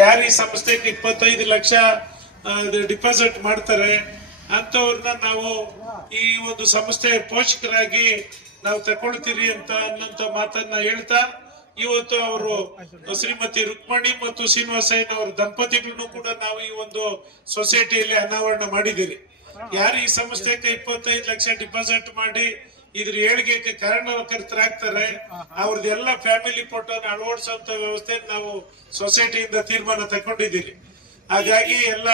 ಯಾರು ಈ ಸಂಸ್ಥೆಗೆ 25 ಲಕ್ಷ ಡಿಪಾಸಿಟ್ ಮಾಡ್ತಾರೆ ಅಂತವ್ರನ್ನ ನಾವು ಈ ಒಂದು ಸಂಸ್ಥೆಯ ಪೋಷಕರಾಗಿ ನಾವು ತಗೊಳ್ತೀರಿ ಅನ್ನೋಂಥ ಮಾತನ್ನ ಹೇಳ್ತಾ ಇವತ್ತು ಅವರು ಶ್ರೀಮತಿ ರುಕ್ಮಣಿ ಮತ್ತು ಶ್ರೀನಿವಾಸಯ್ಯನ ಅವರ ದಂಪತಿಗಳನ್ನು ಕೂಡ ನಾವು ಈ ಒಂದು ಸೊಸೈಟಿಯಲ್ಲಿ ಅನಾವರಣ ಮಾಡಿದ್ದೀರಿ. ಯಾರು ಈ ಸಂಸ್ಥೆಗೆ 25 ಲಕ್ಷ ಡಿಪಾಸಿಟ್ ಮಾಡಿ ಇದ್ರ ಏಳಿಗೆಗೆ ಕಾರಣಕರ್ತರಾಗ್ತಾರೆ ಅವ್ರದ್ದೆಲ್ಲ ಫ್ಯಾಮಿಲಿ ಫೋಟೋನ ಅಳವಡಿಸುವಂತ ವ್ಯವಸ್ಥೆ ನಾವು ಸೊಸೈಟಿಯಿಂದ ತೀರ್ಮಾನ ತಗೊಂಡಿದ್ದೀರಿ. ಹಾಗಾಗಿ ಎಲ್ಲ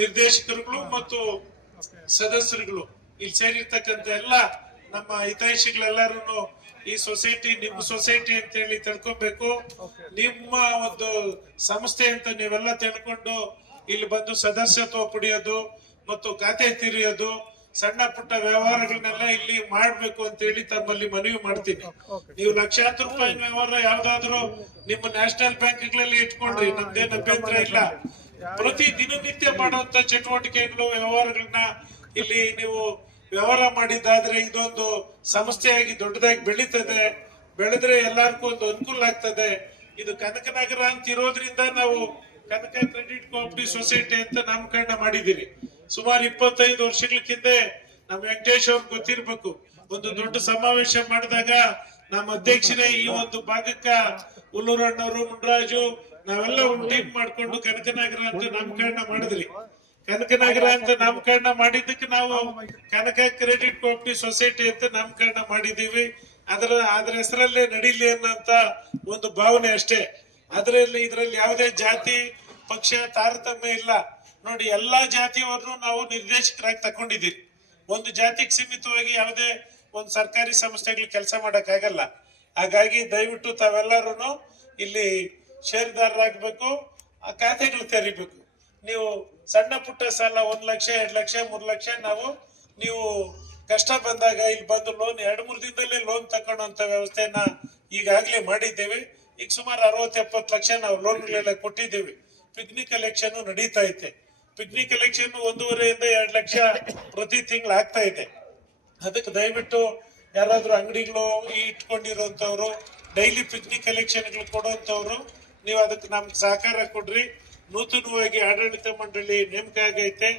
ನಿರ್ದೇಶಕರುಗಳು ಮತ್ತು ಸದಸ್ಯರುಗಳು ಇಲ್ಲಿ ಸೇರಿರ್ತಕ್ಕಂಥ ಎಲ್ಲ ನಮ್ಮ ಹಿತೈಷಿಗಳೆಲ್ಲರೂ ಈ ಸೊಸೈಟಿ ನಿಮ್ಮ ಸೊಸೈಟಿ ಅಂತ ಹೇಳಿ ತಿಳ್ಕೊಬೇಕು. ನಿಮ್ಮ ಒಂದು ಸಂಸ್ಥೆ ಅಂತ ನೀವೆಲ್ಲ ತಿಳ್ಕೊಂಡು ಇಲ್ಲಿ ಬಂದು ಸದಸ್ಯತ್ವ ಪಡೆಯೋದು ಮತ್ತು ಖಾತೆ ತೆರೆಯೋದು ಸಣ್ಣ ಪುಟ್ಟ ವ್ಯವಹಾರಗಳನ್ನೆಲ್ಲ ಇಲ್ಲಿ ಮಾಡ್ಬೇಕು ಅಂತ ಹೇಳಿ ತಮ್ಮಲ್ಲಿ ಮನವಿ ಮಾಡ್ತೀನಿ. ನೀವು ಲಕ್ಷಾಂತರ ರೂಪಾಯಿ ವ್ಯವಹಾರ ಯಾವ್ದಾದ್ರು ನಿಮ್ಮ ನ್ಯಾಷನಲ್ ಬ್ಯಾಂಕ್ಗಳಲ್ಲಿ ಇಟ್ಕೊಂಡ್ರಿ, ನಮ್ದೇನು ಅಭ್ಯಂತರ ಇಲ್ಲ. ಪ್ರತಿ ದಿನನಿತ್ಯ ಮಾಡುವಂತ ಚಟುವಟಿಕೆಗಳು ವ್ಯವಹಾರಗಳನ್ನ ಇಲ್ಲಿ ನೀವು ವ್ಯವಹಾರ ಮಾಡಿದ್ದಾದ್ರೆ ಇದೊಂದು ಸಂಸ್ಥೆಯಾಗಿ ದೊಡ್ಡದಾಗಿ ಬೆಳೀತದೆ. ಬೆಳೆದ್ರೆ ಎಲ್ಲರಿಗೂ ಒಂದು ಅನುಕೂಲ ಆಗ್ತದೆ. ಇದು ಕನಕನಗರ ಅಂತ ಇರೋದ್ರಿಂದ ನಾವು ಕನಕ ಕ್ರೆಡಿಟ್ ಕೋಆಪರೇಟಿವ್ ಸೊಸೈಟಿ ಅಂತ ನಾಮಕರಣ ಮಾಡಿದ್ದೀರಿ. ಸುಮಾರು 25 ವರ್ಷಗಳಕ್ಕಿಂತ ನಮ್ಮ ವೆಂಕಟೇಶ್ ಅವ್ರಿಗೆ ಗೊತ್ತಿರ್ಬೇಕು, ಒಂದು ದೊಡ್ಡ ಸಮಾವೇಶ ಮಾಡಿದಾಗ ನಮ್ಮ ಅಧ್ಯಕ್ಷರೇ ಈ ಒಂದು ಭಾಗಕ್ಕ ಹುಲ್ಲೂರಣ್ಣವರು, ಮುನ್ರಾಜು ನಾವೆಲ್ಲ ಒಂದು ಟೀಮ್ ಮಾಡ್ಕೊಂಡು ಕನಕನಗರ ಅಂತ ನಾಮಕರಣ ಮಾಡಿದ್ರಿ. ಕನಕನಗರ ಅಂತ ನಾಮಕರಣ ಮಾಡಿದ್ದಕ್ಕೆ ನಾವು ಕನಕ ಕ್ರೆಡಿಟ್ ಕೋಆಪರೇಟಿವ್ ಸೊಸೈಟಿ ಅಂತ ನಾಮಕರಣ ಮಾಡಿದೀವಿ. ಅದ್ರ ಹೆಸರಲ್ಲೇ ನಡೀಲಿ ಅನ್ನೋಂತ ಒಂದು ಭಾವನೆ ಅಷ್ಟೇ. ಇದ್ರಲ್ಲಿ ಯಾವುದೇ ಜಾತಿ ಪಕ್ಷ ತಾರತಮ್ಯ ಇಲ್ಲ. ನೋಡಿ, ಎಲ್ಲಾ ಜಾತಿಯವರನ್ನು ನಾವು ನಿರ್ದೇಶಕರಾಗಿ ತಕೊಂಡಿದ್ದೀರಿ. ಒಂದು ಜಾತಿಗೆ ಸೀಮಿತವಾಗಿ ಯಾವುದೇ ಒಂದು ಸರ್ಕಾರಿ ಸಂಸ್ಥೆಗಳು ಕೆಲಸ ಮಾಡಕ್ ಆಗಲ್ಲ. ಹಾಗಾಗಿ ದಯವಿಟ್ಟು ತಾವೆಲ್ಲರೂ ಇಲ್ಲಿ ಷೇರುದಾರರಾಗಬೇಕು, ಆ ಖಾತೆಗಳು ತೆರಿಬೇಕು. ನೀವು ಸಣ್ಣ ಪುಟ್ಟ ಸಾಲ 1 ಲಕ್ಷ 2 ಲಕ್ಷ 3 ಲಕ್ಷ ನೀವು ಕಷ್ಟ ಬಂದಾಗ ಇಲ್ಲಿ ಬಂದು ಲೋನ್ 2-3 ದಿನದಲ್ಲೇ ಲೋನ್ ತಗೊಳ್ಳೋಂತ ವ್ಯವಸ್ಥೆನ ಈಗಾಗಲೇ ಮಾಡಿದ್ದೇವೆ. ಈಗ ಸುಮಾರು 60-70 ಲಕ್ಷ ನಾವು ಲೋನ್ಗಳೆಲ್ಲ ಕೊಟ್ಟಿದ್ದೇವೆ. ಪಿಗ್ನಿ ಕಲೆಕ್ಷನ್ ನಡೀತಾ ಐತೆ. ಪಿಗ್ನಿ ಕಲೆಕ್ಷನ್ 1.5 ಇಂದ 2 ಲಕ್ಷ ಪ್ರತಿ ತಿಂಗಳು ಆಗ್ತಾ ಇದೆ. ಅದಕ್ಕೆ ದಯವಿಟ್ಟು ಯಾರಾದ್ರೂ ಅಂಗಡಿಗಳು ಇಟ್ಕೊಂಡಿರುವಂತವ್ರು, ಡೈಲಿ ಪಿಗ್ನಿ ಕಲೆಕ್ಷನ್ಗಳು ಕೊಡುವಂತವ್ರು, ನೀವು ಅದಕ್ಕೆ ನಮ್ಗೆ ಸಹಕಾರ ಕೊಡ್ರಿ. ನೂತನವಾಗಿ ಆಡಳಿತ ಮಂಡಳಿ ನೇಮಕ ಆಗೈತೆ.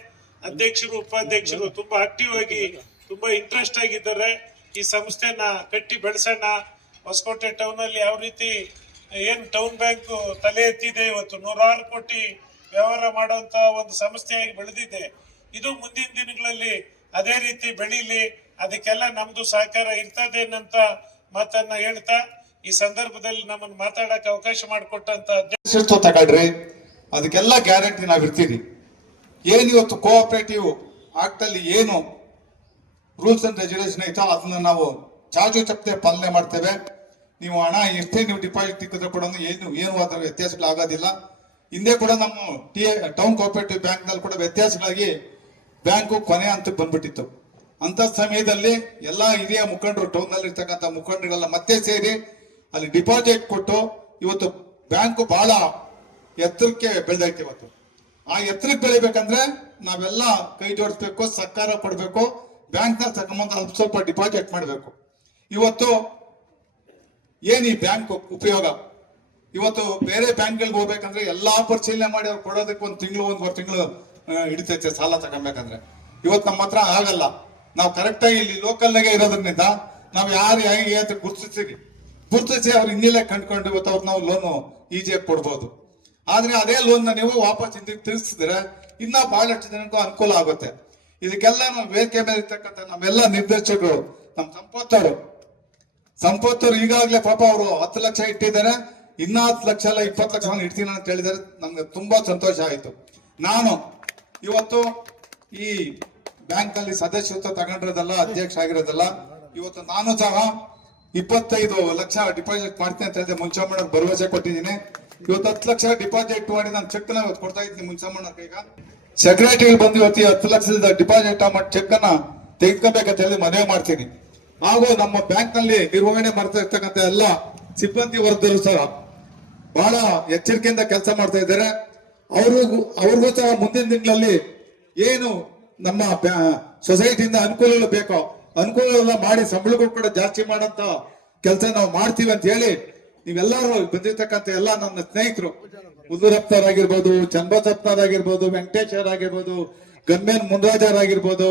ಅಧ್ಯಕ್ಷರು ಉಪಾಧ್ಯಕ್ಷರು ತುಂಬಾ ಆಕ್ಟಿವ್ ಆಗಿ ತುಂಬಾ ಇಂಟ್ರೆಸ್ಟ್ ಆಗಿದ್ದಾರೆ. ಈ ಸಂಸ್ಥೆನ ಕಟ್ಟಿ ಬೆಳೆಸೋಣ. ಹೊಸಕೋಟೆ ಟೌನ್ ಅಲ್ಲಿ ಯಾವ ರೀತಿ ಏನ್ ಟೌನ್ ಬ್ಯಾಂಕ್ ತಲೆ ಎತ್ತಿದೆ, ಇವತ್ತು 106 ಕೋಟಿ ವ್ಯವಹಾರ ಮಾಡುವಂತ ಒಂದು ಸಂಸ್ಥೆಯಾಗಿ ಬೆಳೆದಿದೆ. ಇದು ಮುಂದಿನ ದಿನಗಳಲ್ಲಿ ಅದೇ ರೀತಿ ಬೆಳೀಲಿ, ಅದಕ್ಕೆಲ್ಲ ನಮ್ದು ಸಹಕಾರ ಇರ್ತದೆ ಅನ್ನಂತ ಮಾತನ್ನ ಹೇಳ್ತಾ ಈ ಸಂದರ್ಭದಲ್ಲಿ ನಮ್ಮನ್ನು ಮಾತಾಡಕ್ಕೆ ಅವಕಾಶ ಮಾಡಿಕೊಟ್ಟಂತ ಅಧ್ಯಕ್ಷ ತಗೊಳ್ರಿ. ಅದಕ್ಕೆಲ್ಲ ಗ್ಯಾರಂಟಿ ನಾವ್ ಇರ್ತೀರಿ. ಏನ್ ಇವತ್ತು ಕೋಆಪರೇಟಿವ್ ಆಕ್ಟ್ ಅಲ್ಲಿ ಏನು ರೂಲ್ಸ್ ಅಂಡ್ ರೆಗ್ಯುಲೇಷನ್ ಐತೋ ಅದನ್ನ ನಾವು ಚಾಚು ಚಪ್ಪದೆ ಪಾಲನೆ ಮಾಡ್ತೇವೆ. ನೀವು ಹಣ ಎಷ್ಟೇ ನೀವು ಡಿಪಾಸಿಟ್ ಇಕ್ಕಿದ್ರೆ ಕೂಡ ಏನು ಅದರ ವ್ಯತ್ಯಾಸಗಳಾಗೋದಿಲ್ಲ. ಹಿಂದೆ ಕೂಡ ನಮ್ಮ ಟೌನ್ ಕೋಆಪರೇಟಿವ್ ಬ್ಯಾಂಕ್ ನಲ್ಲಿ ಕೂಡ ವ್ಯತ್ಯಾಸಗಳಾಗಿ ಬ್ಯಾಂಕು ಕೊನೆ ಹಂತಕ್ಕೆ ಬಂದ್ಬಿಟ್ಟಿತ್ತು. ಅಂತ ಸಮಯದಲ್ಲಿ ಎಲ್ಲಾ ಹಿರಿಯ ಮುಖಂಡರು, ಟೌನ್ ನಲ್ಲಿ ಇರ್ತಕ್ಕಂಥ ಮುಖಂಡರೆಲ್ಲ ಮತ್ತೆ ಸೇರಿ ಅಲ್ಲಿ ಡಿಪಾಸಿಟ್ ಕೊಟ್ಟು ಇವತ್ತು ಬ್ಯಾಂಕು ಬಹಳ ಎತ್ತರಕ್ಕೆ ಬೆಳೆದೈತೆ. ಇವತ್ತು ಆ ಎತ್ತರಕ್ಕೆ ಬೆಳಿಬೇಕಂದ್ರೆ ನಾವೆಲ್ಲ ಕೈ ಜೋಡಿಸ್ಬೇಕು, ಸಹಕಾರ ಕೊಡ್ಬೇಕು, ಬ್ಯಾಂಕ್ ನಲ್ಲಿ ತಗೊಂಬಂದ ಸ್ವಲ್ಪ ಡಿಪಾಸಿಟ್ ಮಾಡಬೇಕು. ಇವತ್ತು ಏನ್ ಈ ಬ್ಯಾಂಕ್ ಉಪಯೋಗ, ಇವತ್ತು ಬೇರೆ ಬ್ಯಾಂಕ್ಗಳಿಗೆ ಹೋಗ್ಬೇಕಂದ್ರೆ ಎಲ್ಲಾ ಪರಿಶೀಲನೆ ಮಾಡಿ ಅವ್ರು ಕೊಡೋದಕ್ಕೆ 1 ತಿಂಗಳು 1.5 ತಿಂಗಳು ಹಿಡಿತೈತೆ ಸಾಲ ತಗೊಬೇಕಂದ್ರೆ. ಇವತ್ತು ನಮ್ಮ ಹತ್ರ ಆಗಲ್ಲ. ನಾವು ಕರೆಕ್ಟ್ ಆಗಿ ಇಲ್ಲಿ ಲೋಕಲ್ನಾಗೆ ಇರೋದ್ರಿಂದ ನಾವು ಯಾರು ಹೇಗೆ ಅಂತ ಗುರುತಿಸಿ ಅವ್ರು ಇನ್ನಿಲ್ಲೇ ಕಂಡ್ಕೊಂಡು ಇವತ್ತು ಅವ್ರು ನಾವು ಲೋನು ಈಜಿಯಾಗಿ ಕೊಡ್ಬೋದು. ಆದ್ರೆ ಅದೇ ಲೋನ್ ನೀವು ವಾಪಸ್ ಹಿಂದಿಗೆ ತಿಳಿಸಿದ್ರೆ ಇನ್ನ ಬಹಳಷ್ಟು ಜನಕ್ಕೂ ಅನುಕೂಲ ಆಗುತ್ತೆ. ಇದಕ್ಕೆಲ್ಲ ನಾವು ವೇದಿಕೆ ಮೇಲೆ ಇರ್ತಕ್ಕಂಥ ನಮ್ಮೆಲ್ಲ ನಿರ್ದೇಶಕರು, ನಮ್ಮ ಸಂಪತ್ತವರು ಈಗಾಗಲೇ ಪಾಪ ಅವರು 10 ಲಕ್ಷ ಇಟ್ಟಿದ್ದಾರೆ. ಇನ್ನ 10 ಲಕ್ಷ ಅಲ್ಲ 20 ಲಕ್ಷ ಇಡ್ತೀನಿ ಅಂತ ಹೇಳಿದ್ದಾರೆ. ನಮ್ಗೆ ತುಂಬಾ ಸಂತೋಷ ಆಯ್ತು. ನಾನು ಇವತ್ತು ಈ ಬ್ಯಾಂಕ್ ನಲ್ಲಿ ಸದಸ್ಯತ್ವ ತಗೊಂಡಿರೋದಲ್ಲ, ಅಧ್ಯಕ್ಷ ಆಗಿರೋದಲ್ಲ. ಇವತ್ತು ನಾನು ಸಹ 25 ಲಕ್ಷ ಡಿಪಾಸಿಟ್ ಮಾಡ್ತೀನಿ ಅಂತ ಹೇಳಿದೆ. ಮುಂಚಮ್ಮಣ್ಣವ್ರಿಗೆ ಭರವಸೆ ಕೊಟ್ಟಿದ್ದೀನಿ. ಇವತ್ತು 10 ಲಕ್ಷ ಡಿಪಾಸಿಟ್ ಮಾಡಿ ನಾನು ಚೆಕ್ ನ ಕೊಡ್ತಾ ಇದ್ದೀನಿ ಮುಂಚಮ್ಮಣ್ಣವ್ರಿಗೆ. ಈಗ ಸೆಕ್ರೆಟರಿ ಬಂದು ಇವತ್ತು 10 ಲಕ್ಷದ ಡಿಪಾಸಿಟ್ ಮಾಡಿ ಚೆಕ್ ಅನ್ನ ತೆಗೆದುಕೋಬೇಕಂತ ಹೇಳಿ ಮನವಿ ಮಾಡ್ತೀನಿ. ಹಾಗೂ ನಮ್ಮ ಬ್ಯಾಂಕ್ ನಲ್ಲಿ ನಿರ್ವಹಣೆ ಮಾಡ್ತಾ ಇರ್ತಕ್ಕಂಥ ಎಲ್ಲ ಸಿಬ್ಬಂದಿ ವರ್ಗದವರು ಸಹ ಬಹಳ ಎಚ್ಚರಿಕೆಯಿಂದ ಕೆಲಸ ಮಾಡ್ತಾ ಇದ್ದಾರೆ. ಅವ್ರಿಗೂ ಸಹ ಮುಂದಿನ ದಿನಗಳಲ್ಲಿ ಏನು ನಮ್ಮ ಸೊಸೈಟಿಯಿಂದ ಅನುಕೂಲಗಳು ಬೇಕೋ ಅನುಕೂಲ ಮಾಡಿ ಸಂಬಳಗಳು ಕೂಡ ಜಾಸ್ತಿ ಮಾಡಂತ ಕೆಲಸ ನಾವು ಮಾಡ್ತೀವಿ ಅಂತ ಹೇಳಿ ನೀವೆಲ್ಲರೂ ಬಂದಿರ್ತಕ್ಕಂಥ ಎಲ್ಲ ನನ್ನ ಸ್ನೇಹಿತರು ಮುದ್ದುರಪ್ಪನವರಾಗಿರ್ಬೋದು, ಚನ್ನಬಸಪ್ಪನವರಾಗಿರ್ಬೋದು, ವೆಂಕಟೇಶ್ ಆಗಿರ್ಬೋದು, ಗನ್ಮೇನ್ ಮುನ್ರಾಜರಾಗಿರ್ಬೋದು,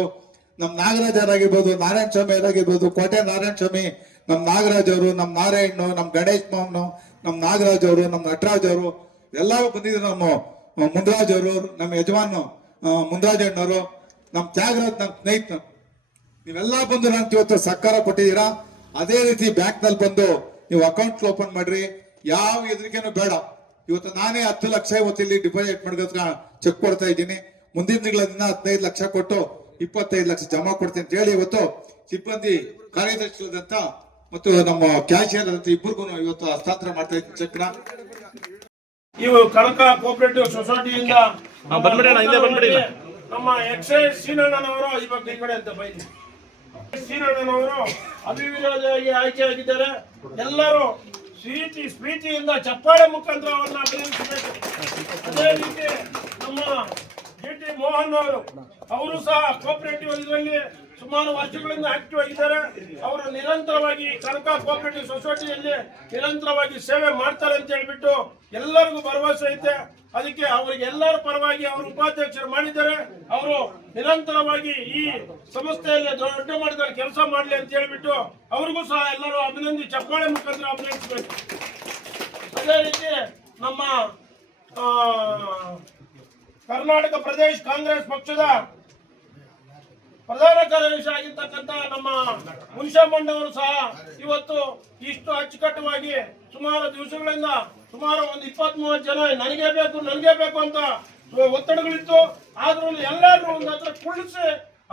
ನಮ್ ನಾಗರಾಜರಾಗಿರ್ಬೋದು, ನಾರಾಯಣ ಸ್ವಾಮಿ ಅವರಾಗಿರ್ಬೋದು, ಕೋಟೆ ನಾರಾಯಣ ಸ್ವಾಮಿ, ನಮ್ ನಾಗರಾಜ್ ಅವರು, ನಮ್ ನಾರಾಯಣ್, ನಮ್ ಗಣೇಶ್ ಮಾವನು, ನಮ್ ನಾಗರಾಜ್ ಅವರು, ನಮ್ ನಟರಾಜ್ ಅವರು ಎಲ್ಲರೂ ಬಂದಿದ್ರು. ನಮ್ಮ ಮುನ್ರಾಜ್ ಅವರು, ನಮ್ಮ ಯಜಮಾನ್ ಮುನ್ರಾಜಣ್ಣವರು, ನಮ್ ತ್ಯಾಗರಾಜ್, ನಮ್ ಸ್ನೇಹಿತರು, ನೀವೆಲ್ಲ ಬಂದು ನಂಗೆ ಇವತ್ತು ಸಹಕಾರ ಕೊಟ್ಟಿದ್ದೀರಾ. ಅದೇ ರೀತಿ ಬ್ಯಾಂಕ್ ನಲ್ಲಿ ಬಂದು ನೀವು ಅಕೌಂಟ್ ಓಪನ್ ಮಾಡ್ರಿ, ಯಾವ ಎದುರಿಕೆನೂ ಬೇಡ. ಇವತ್ತು ನಾನೇ 10 ಲಕ್ಷ ಇವತ್ತು ಇಲ್ಲಿ ಡಿಪಾಸಿಟ್ ಮಾಡೋದಕ್ಕೆ ಚೆಕ್ ಕೊಡ್ತಾ ಇದ್ದೀನಿ. ಮುಂದಿನ ತಿಂಗಳಿಂದ 15 ಲಕ್ಷ ಕೊಟ್ಟು 25 ಲಕ್ಷ ಜಮಾ ಕೊಡ್ತೀನಿ ಅಂತ ಹೇಳಿ ಇವತ್ತು ಸಿಬ್ಬಂದಿ ಕಾರ್ಯದರ್ಶಿಗಳಂತ ಮತ್ತು ನಮ್ಮ ಕ್ಯಾಶಿಯರ್ ಅಂತ ಇಬ್ಬರಿಗೂ ಇವತ್ತು ಹಸ್ತಾಂತರ ಮಾಡ್ತಾ ಇದ್ದೀನಿ ಚೆಕ್ನ. ಇವು ಕನಕ ಕೋಆಪರೇಟಿವ್ ಸೊಸೈಟಿಯಿಂದ ನಮ್ಮ ಎಕ್ಸೈಸ್ ಸೀನಣ್ಣನವರು ಇವಾಗ ಈ ಕಡೆ ಅಂತ ಬೈಲಿ ಸೀನಣ್ಣನವರು ಅಭಿವೃದ್ಧಿಯಾಗಿ ಆಯ್ಕೆಯಾಗಿದ್ದಾರೆ. ಎಲ್ಲರೂ ಪ್ರೀತಿಯಿಂದ ಚಪ್ಪಾಳೆ ಮುಖಾಂತರ ಅವರನ್ನ ಅಭಿನಂದಿಸಬೇಕು. ಅದೇ ರೀತಿ ನಮ್ಮ GT ಮೋಹನ್ ಅವರು ಸಹ ಕೋಆಪರೇಟಿವ್ ಇದರಲ್ಲಿ ಸುಮಾರು ವರ್ಷಗಳಿಂದ ಆಕ್ಟಿವ್ ಆಗಿದ್ದಾರೆ. ಅವರು ನಿರಂತರವಾಗಿ ಕನಕ ಕೋಆಪರೇಟಿವ್ ಸೊಸೈಟಿಯಲ್ಲಿ ನಿರಂತರವಾಗಿ ಸೇವೆ ಮಾಡ್ತಾರೆ ಅಂತ ಹೇಳ್ಬಿಟ್ಟು ಎಲ್ಲರಿಗೂ ಭರವಸೆ ಐತೆ. ಅದಕ್ಕೆ ಅವರಿಗೆ ಎಲ್ಲರ ಪರವಾಗಿ ಅವರು ಉಪಾಧ್ಯಕ್ಷರು ಮಾಡಿದ್ದಾರೆ. ಅವರು ನಿರಂತರವಾಗಿ ಈ ಸಂಸ್ಥೆಯಲ್ಲಿ ದೊಡ್ಡ ಮಟ್ಟದಲ್ಲಿ ಕೆಲಸ ಮಾಡಲಿ ಅಂತ ಹೇಳ್ಬಿಟ್ಟು ಅವ್ರಿಗೂ ಸಹ ಎಲ್ಲರೂ ಅಭಿನಂದಿ ಚಪ್ಪಾಳೆ ಮುಖಾಂತರ ಅಭಿನಂದಿಸಬೇಕು. ಅದೇ ರೀತಿ ನಮ್ಮ ಕರ್ನಾಟಕ ಪ್ರದೇಶ ಕಾಂಗ್ರೆಸ್ ಪಕ್ಷದ ಪ್ರಧಾನ ಕಾರ್ಯದರ್ಶಿ ಆಗಿರ್ತಕ್ಕಂಥ ನಮ್ಮ ಮುನ್ಷಮ್ಮಣ್ಣವರು ಸಹ ಇವತ್ತು ಇಷ್ಟು ಅಚ್ಚುಕಟ್ಟವಾಗಿ ಸುಮಾರು ದಿವಸಗಳಿಂದ ಸುಮಾರು ಒಂದು 20-30 ಜನ ನನಗೆ ಬೇಕು ಅಂತ ಒತ್ತಡಗಳಿತ್ತು. ಆದ್ರೂ ಎಲ್ಲರೂ ಒಂದು ಹತ್ರ ಕುಳಿಸಿ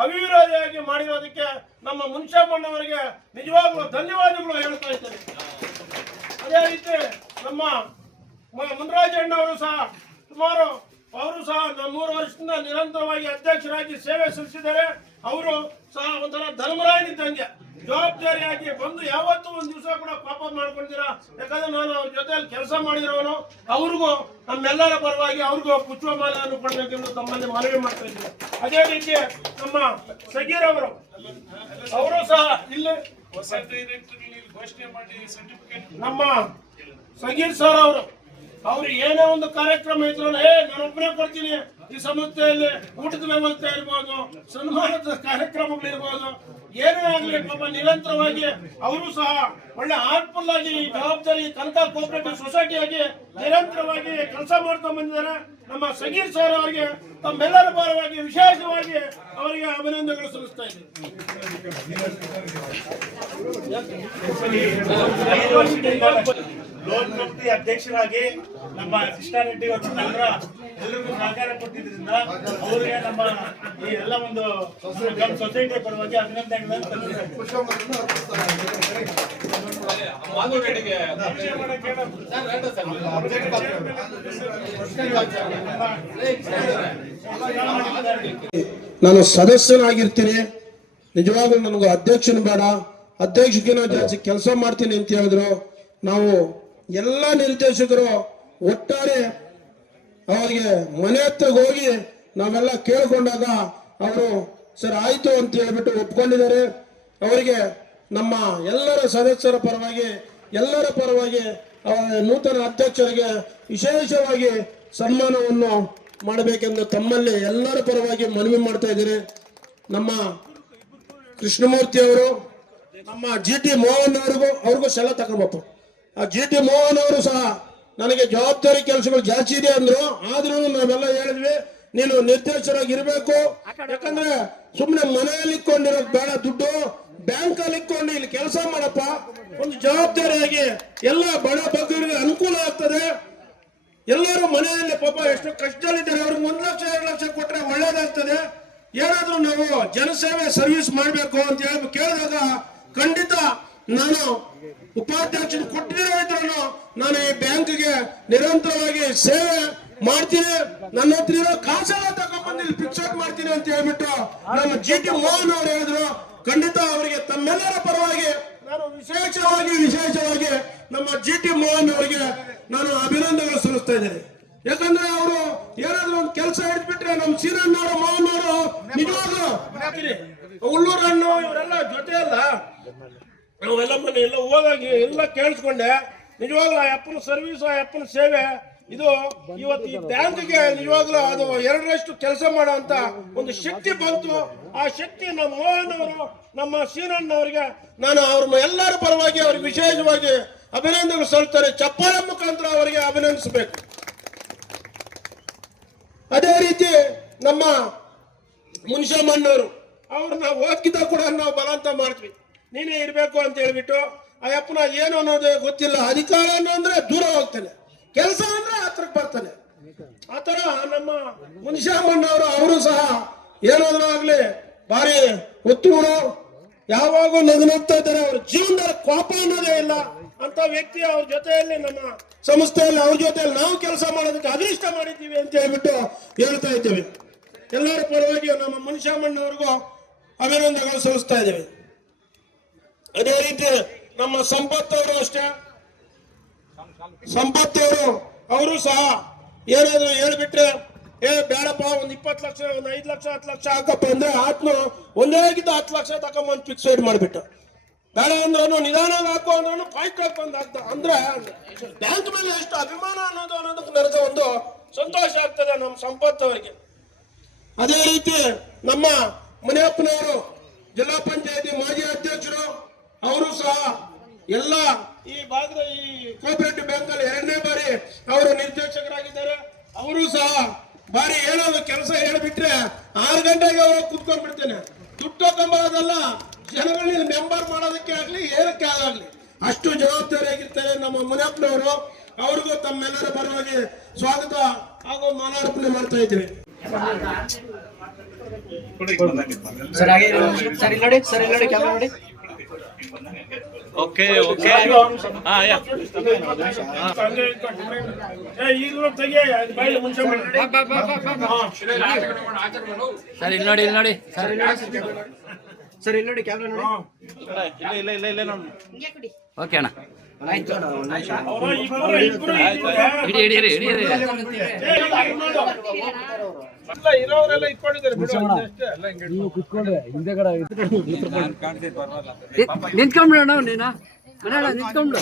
ಅವಿರೋಧಿಯಾಗಿ ಮಾಡಿರೋದಕ್ಕೆ ನಮ್ಮ ಮುನ್ಷಮ್ಮಣ್ಣವರಿಗೆ ನಿಜವಾಗ್ಲೂ ಧನ್ಯವಾದಗಳು ಹೇಳ್ತಾ ಇದ್ದೇನೆ. ಅದೇ ರೀತಿ ನಮ್ಮ ಮುನ್ರಾಜಣ್ಣವರು ಸಹ ಸುಮಾರು ಅವರು ಸಹ 3 ವರ್ಷದಿಂದ ನಿರಂತರವಾಗಿ ಅಧ್ಯಕ್ಷರಾಗಿ ಸೇವೆ ಸಲ್ಲಿಸಿದ್ದಾರೆ. ಅವರು ಸಹ ಒಂಥರ ಧರ್ಮರಾಯನಿದ್ದಂಗೆ ಜವಾಬ್ದಾರಿಯಾಗಿ ಬಂದು ಯಾವತ್ತೂ ಒಂದು ದಿವಸ ಕೂಡ ಪಾಪ ಮಾಡ್ಕೊಂಡಿರ. ಯಾಕಂದ್ರೆ ನಾನು ಅವ್ರ ಜೊತೆಯಲ್ಲಿ ಕೆಲಸ ಮಾಡಿರೋನು. ಅವ್ರಿಗೂ ನಮ್ಮೆಲ್ಲರ ಪರವಾಗಿ ಅವ್ರಿಗೂ ಪುಷ್ಪಮಾಲೆಯನ್ನು ಕೊಡಬೇಕೆಂದು ತಮ್ಮಲ್ಲಿ ಮನವಿ ಮಾಡ್ತಾ ಇದ್ದೀವಿ. ಅದೇ ರೀತಿ ನಮ್ಮ ಸಗೀರ್ ಅವರು ಸಹ ಇಲ್ಲಿ ಘೋಷಣೆ ಮಾಡಿ ಸರ್ಟಿಫಿಕೇಟ್ ನಮ್ಮ ಸಗೀರ್ ಸರ್ ಅವರು ಏನೇ ಒಂದು ಕಾರ್ಯಕ್ರಮ ಇದ್ರು ನಾನು ಒಬ್ಬನೇ ಕೊಡ್ತೀನಿ. ಈ ಸಂಸ್ಥೆಯಲ್ಲಿ ಊಟದ ವ್ಯವಸ್ಥೆ ಇರ್ಬೋದು, ಸನ್ಮಾನದ ಕಾರ್ಯಕ್ರಮಗಳಿರ್ಬೋದು, ಏನೇ ಆಗಲಿ ಪಾಪ ನಿರಂತರವಾಗಿ ಅವರು ಸಹ ಒಳ್ಳೆ ಹಾರ್ಟ್ಫುಲ್ ಆಗಿ ಜವಾಬ್ದಾರಿ ಕನಕ ಕೋಆಪರೇಟಿವ್ ಸೊಸೈಟಿಯಾಗಿ ನಿರಂತರವಾಗಿ ಕೆಲಸ ಮಾಡ್ಕೊಂಡು ಬಂದಿದ್ದಾರೆ. ನಮ್ಮ ಸಗೀರ್ ಸರ್ ಅವರಿಗೆ ತಮ್ಮೆಲ್ಲರ ಪರವಾಗಿ ವಿಶೇಷವಾಗಿ ಅವರಿಗೆ ಅಭಿನಂದನೆಗಳು ಸಲ್ಲಿಸ್ತಾ ಇದ್ದೀನಿ. ಲೋನ್ ಕಂಪನಿ ಅಧ್ಯಕ್ಷರಾಗಿ ನಮ್ಮ ಕೃಷ್ಣಾರೆಡ್ಡಿ ಅವರು ಎಲ್ಲರಿಗೂ ಸಹಕಾರ ಕೊಟ್ಟಿದ್ದರಿಂದ ಅವರಿಗೆ ನಮ್ಮ ಈ ಎಲ್ಲ ಒಂದು ಸೊಸೈಟಿ ಪರವಾಗಿ ಅಭಿನಂದನೆಗಳನ್ನು ನಾನು ಸದಸ್ಯನಾಗಿರ್ತೀನಿ. ನಿಜವಾಗ್ಲೂ ನನಗೂ ಅಧ್ಯಕ್ಷನು ಬೇಡ, ಅಧ್ಯಕ್ಷಕ್ಕಿಂತ ಜಾಸ್ತಿ ಕೆಲಸ ಮಾಡ್ತೀನಿ ಅಂತ ಹೇಳಿದ್ರು. ನಾವು ಎಲ್ಲ ನಿರ್ದೇಶಕರು ಒಟ್ಟಾರೆ ಅವರಿಗೆ ಮನೆ ಹತ್ರ ಹೋಗಿ ನಾವೆಲ್ಲ ಕೇಳ್ಕೊಂಡಾಗ ಅವರು ಸರ್ ಆಯ್ತು ಅಂತ ಹೇಳ್ಬಿಟ್ಟು ಒಪ್ಕೊಂಡಿದ್ದಾರೆ. ಅವರಿಗೆ ನಮ್ಮ ಎಲ್ಲರ ಸದಸ್ಯರ ಪರವಾಗಿ ಎಲ್ಲರ ಪರವಾಗಿ ನೂತನ ಅಧ್ಯಕ್ಷರಿಗೆ ವಿಶೇಷವಾಗಿ ಸನ್ಮಾನವನ್ನು ಮಾಡಬೇಕೆಂದು ತಮ್ಮಲ್ಲಿ ಎಲ್ಲರ ಪರವಾಗಿ ಮನವಿ ಮಾಡ್ತಾ ಇದ್ದೀನಿ. ನಮ್ಮ ಕೃಷ್ಣಮೂರ್ತಿ ಅವರು, ನಮ್ಮ GT ಮೋಹನ್ ಅವ್ರಿಗೂ ಸಲ ತಗೊಂಬಪ್ಪ. ಆ GT ಮೋಹನ್ ಅವರು ಸಹ ನನಗೆ ಜವಾಬ್ದಾರಿ ಕೆಲಸಗಳು ಜಾಸ್ತಿ ಇದೆ ಅಂದ್ರು. ಆದ್ರೂ ನಾವೆಲ್ಲ ಹೇಳಿದ್ವಿ ನೀನು ನಿರ್ದೇಶಕರಾಗಿ ಇರಬೇಕು. ಯಾಕಂದ್ರೆ ಸುಮ್ಮನೆ ಮನೆಯಲ್ಲಿ ಇಟ್ಕೊಂಡಿರೋದು ಬೇಡ, ದುಡ್ಡು ಬ್ಯಾಂಕ್ ಅಲ್ಲಿ ಇಟ್ಕೊಂಡು ಇಲ್ಲಿ ಕೆಲಸ ಮಾಡಪ್ಪ. ಒಂದು ಜವಾಬ್ದಾರಿಯಾಗಿ ಎಲ್ಲ ಬಡ ಬಗ್ಗರಿಗೆ ಅನುಕೂಲ ಆಗ್ತದೆ. ಎಲ್ಲರೂ ಮನೆಯಲ್ಲಿ ಪಾಪ ಎಷ್ಟು ಕಷ್ಟದಲ್ಲಿದ್ದಾರೆ, ಅವ್ರಿಗೆ 1 ಲಕ್ಷ 2 ಲಕ್ಷ ಕೊಟ್ರೆ ಒಳ್ಳೇದಾಗ್ತದೆ. ಏನಾದ್ರೂ ನಾವು ಜನಸೇವೆ ಸರ್ವಿಸ್ ಮಾಡಬೇಕು ಅಂತ ಹೇಳಿ ಕೇಳಿದಾಗ ಖಂಡಿತ ನಾನು ಉಪಾಧ್ಯಕ್ಷರು ಕೊಟ್ಟಿರೋ ಇದ್ರು ನಾನು ಈ ಬ್ಯಾಂಕ್ಗೆ ನಿರಂತರವಾಗಿ ಸೇವೆ ಮಾಡ್ತೀನಿ. ನನ್ನ ಹತ್ರ ಇರೋ ಕಾಸೆಲ್ಲ ತಗೊಂಡ್ಬಂದು ಇಲ್ಲಿ ಫಿಕ್ಸ್ ಮಾಡ್ತೀನಿ ಅಂತ ಹೇಳ್ಬಿಟ್ಟು ನಮ್ಮ GT ಮೋಹನ್ ಅವರು ಹೇಳಿದ್ರು. ಖಂಡಿತ ಅವರಿಗೆ ತಮ್ಮೆಲ್ಲರ ಪರವಾಗಿ ನಾನು ವಿಶೇಷವಾಗಿ ನಮ್ಮ GT ಮೋಹನ್ ಅವರಿಗೆ ನಾನು ಅಭಿನಂದನೆ ಸಲ್ಲಿಸ್ತಾ ಇದ್ದೇನೆ. ಯಾಕಂದ್ರೆ ಅವರು ಏನಾದ್ರು ಒಂದು ಕೆಲಸ ಹಿಡಿದ್ಬಿಟ್ರೆ ನಮ್ಮ ಸೀನಣ್ಣವರು ಮೋಹನ್ ಅವರು ನಿಜವಾಗ್ಲೂ ಉಳ್ಳೂರನ್ನು ಇವರೆಲ್ಲ ಜೊತೆ ಅಲ್ಲ, ನಾವೆಲ್ಲ ಮನೆ ಎಲ್ಲ ಹೋದಾಗಿ ಎಲ್ಲ ಕೇಳಿಸ್ಕೊಂಡೆ. ನಿಜವಾಗ್ಲೂ ಆ ಅಪ್ಪನ ಸರ್ವಿಸ್, ಆ ಅಪ್ಪನ ಸೇವೆ ಇದು ಇವತ್ತು ಈ ಬ್ಯಾಂಕ್ಗೆ ನಿಜವಾಗ್ಲೂ ಅದು 2ರಷ್ಟು ಕೆಲಸ ಮಾಡುವಂತ ಒಂದು ಶಕ್ತಿ ಬಂತು. ಆ ಶಕ್ತಿ ನಮ್ಮ ಮೋಹನ್ ಅವರು, ನಮ್ಮ ಸೀನಣ್ಣವರಿಗೆ ನಾನು ಅವ್ರ ಎಲ್ಲರ ಪರವಾಗಿ ಅವ್ರಿಗೆ ವಿಶೇಷವಾಗಿ ಅಭಿನಂದನೆ ಸಲ್ತಾರೆ. ಚಪ್ಪಾಳೆ ಮುಖಾಂತರ ಅವರಿಗೆ ಅಭಿನಂದಿಸಬೇಕು. ಅದೇ ರೀತಿ ನಮ್ಮ ಮುನ್ಷಮ್ಮಣ್ಣವರು ಅವ್ರನ್ನ ಓದ್ಕಿದ್ದ ಕೂಡ ನಾವು ಬಲವಂತ ಮಾಡ್ತೀವಿ, ನೀನೇ ಇರಬೇಕು ಅಂತ ಹೇಳ್ಬಿಟ್ಟು. ಆ ಅಪ್ಪನ ಏನು ಅನ್ನೋದು ಗೊತ್ತಿಲ್ಲ. ಅಧಿಕಾರ ಅಂದ್ರೆ ದೂರ ಹೋಗ್ತಾನೆ, ಕೆಲಸ ಅಂದ್ರೆ ಹತ್ರಕ್ಕೆ ಬರ್ತಾನೆ. ಆತರ ನಮ್ಮ ಮುನ್ಷಮ್ಮಣ್ಣವರು ಅವರು ಸಹ ಏನಾದ್ರೂ ಆಗ್ಲಿ ಭಾರಿ ಒತ್ತುಗಳು, ಯಾವಾಗೂ ನಗುತ್ತಾ ಇದ್ದಾರೆ. ಅವ್ರ ಜೀವನದಲ್ಲಿ ಕೋಪ ಅನ್ನೋದೇ ಇಲ್ಲ ಅಂತ ವ್ಯಕ್ತಿ. ಅವ್ರ ಜೊತೆಯಲ್ಲಿ ನಮ್ಮ ಸಂಸ್ಥೆಯಲ್ಲಿ ಅವ್ರ ಜೊತೆಯಲ್ಲಿ ನಾವು ಕೆಲಸ ಮಾಡೋದಕ್ಕೆ ಅದೃಷ್ಟ ಮಾಡಿದ್ದೀವಿ ಅಂತ ಹೇಳ್ಬಿಟ್ಟು ಹೇಳ್ತಾ ಇದ್ದೇವೆ. ಎಲ್ಲರ ಪರವಾಗಿ ನಮ್ಮ ಮುನ್ಷಮ್ಮಣ್ಣವ್ರಿಗೂ ಅಭಿನಂದನೆಗಳು ಸಲ್ಲಿಸ್ತಾ ಇದ್ದೇವೆ. ಅದೇ ರೀತಿ ನಮ್ಮ ಸಂಪತ್ ಅವರು ಅಷ್ಟೇ, ಸಂಪತ್ ಅವರು ಸಹ ಏನಾದ್ರು ಹೇಳ್ಬಿಟ್ರೆ ಬೇಡಪ್ಪ ಒಂದು 20 ಲಕ್ಷ, ಒಂದು 5 ಲಕ್ಷ, 10 ಲಕ್ಷ ಹಾಕಪ್ಪ ಅಂದ್ರೆ ಆತ್ನು ಒಂದೇ ಗಿದ್ದ 10 ಲಕ್ಷ ತಗೊಂಬಂದು ಫಿಕ್ಸೈಡ್ ಮಾಡಿಬಿಟ್ಟು, ಬೇಡ ಅಂದ್ರೂ ನಿಧಾನ ಹಾಕು ಅಂದ್ರೂ ಪಾಯಿಂಟ್ ಬಂದು ಹಾಕ್ತ ಅಂದ್ರೆ ಬ್ಯಾಂಕ್ ಮೇಲೆ ಎಷ್ಟು ಅಭಿಮಾನ ಅನ್ನೋದಕ್ಕೆ ನನಗೆ ಒಂದು ಸಂತೋಷ ಆಗ್ತದೆ ನಮ್ಮ ಸಂಪತ್ ಅವರಿಗೆ. ಅದೇ ರೀತಿ ನಮ್ಮ ಮುನಿಯಪ್ಪನವರು ಜಿಲ್ಲಾ ಪಂಚಾಯತಿ ಮಾಜಿ ಅಧ್ಯಕ್ಷರು, ಅವರು ಸಹ ಎಲ್ಲ ಈ ಭಾಗದ ಈ ಕೋಆಪರೇಟಿವ್ ಬ್ಯಾಂಕ್ ಅಲ್ಲಿ 2ನೇ ಬಾರಿ ಅವರು ನಿರ್ದೇಶಕರಾಗಿದ್ದಾರೆ. ಅವರು ಸಹ ಬಾರಿ ಹೇಳೋದು ಕೆಲಸ ಹೇಳಿಬಿಟ್ರೆ 6 ಗಂಟೆಗೆ ಹೋಗಿ ಕುತ್ಕೊಂಡ್ ಬಿಡ್ತೇನೆ. ದುಡ್ಡು ಕಂಬಳದಲ್ಲ, ಜನಗಳನ್ನ ಮೆಂಬರ್ ಮಾಡೋದಕ್ಕೆ ಆಗ್ಲಿ ಏನಕ್ಕೆ ಆಗಲಿ ಅಷ್ಟು ಜವಾಬ್ದಾರಿಯಾಗಿರ್ತಾರೆ ನಮ್ಮ ಮುನಿಯಪ್ಪನವರು. ಅವ್ರಿಗೂ ತಮ್ಮೆಲ್ಲರ ಪರವಾಗಿ ಸ್ವಾಗತ ಹಾಗೂ ಮಾಲಾರ್ಪಣೆ ಮಾಡ್ತಾ ಇದ್ದೇವೆ. ಸರ್ ಹಾಗೆ ಸರ್ ಇಲ್ಲಿ ನೋಡಿ, ಸರ್ ಇಲ್ಲಿ ನೋಡಿ, ಕ್ಯಾಮೆರಾ ನೋಡಿ. ಓಕೆ ಓಕೆ ಹಾ ಯಾ ಈಗಲೂ ತೆಗಿ ಬಾಯಿ ಮುಂಚೆ ಸರ್ ಇಲ್ಲಿ ನೋಡಿ, ಇಲ್ಲಿ ನೋಡಿ, ಸರ್ ಇಲ್ಲಿ ನೋಡಿ, ಸರ್ ಇಲ್ಲಿ ನೋಡಿ, ಕ್ಯಾಮೆರಾ ನೋಡಿ. ಇಲ್ಲ ಇಲ್ಲ ಇಲ್ಲ ಇಲ್ಲ ನೋಡಿ ಓಕೆ ಅಣ್ಣ, ಆಯ್ತು. ಇಡೀ ಇಡಿ ಇಡಿ ಇಡಿ ಇಡಿ ಇರೋರೆಲ್ಲ ಇಟ್ಕೊಂಡಿದ್ದಾರೆ. ನಿಂತ್ಕೊಂಡ್ಬಿಡೋಣ, ನೀನು ಮನೆಯಲ್ಲ ನಿಂತ್ಕೊಂಡ್ಬಿಡು.